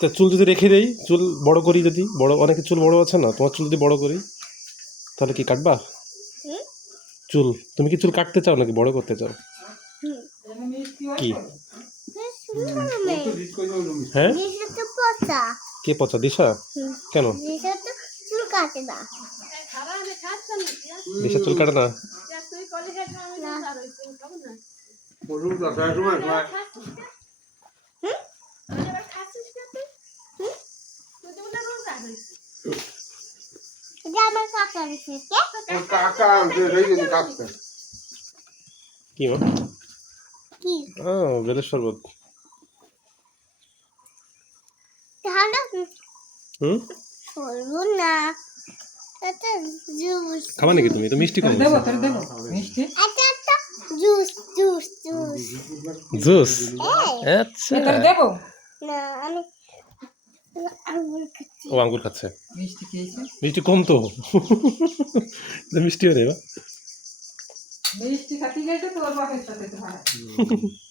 তা চুল যদি রেখে দেই, চুল বড় করি, যদি বড়, অনেকের চুল বড় আছে না, তোমার চুল যদি বড় করি তাহলে কি কাটবা? চুল তুমি কি চুল কাটতে চাও নাকি বড় করতে চাও? কি? হ্যাঁ, কে পচা? দিশা? কেন দিশা চুল কাটে না? কি মা? বেলের শরবত। খাবা নাকি তুমি? তো মিষ্টি কম জুস। আচ্ছা, ও আঙ্গুর খাচ্ছে। মিষ্টি কম তো। মিষ্টি হয়ে যাবে।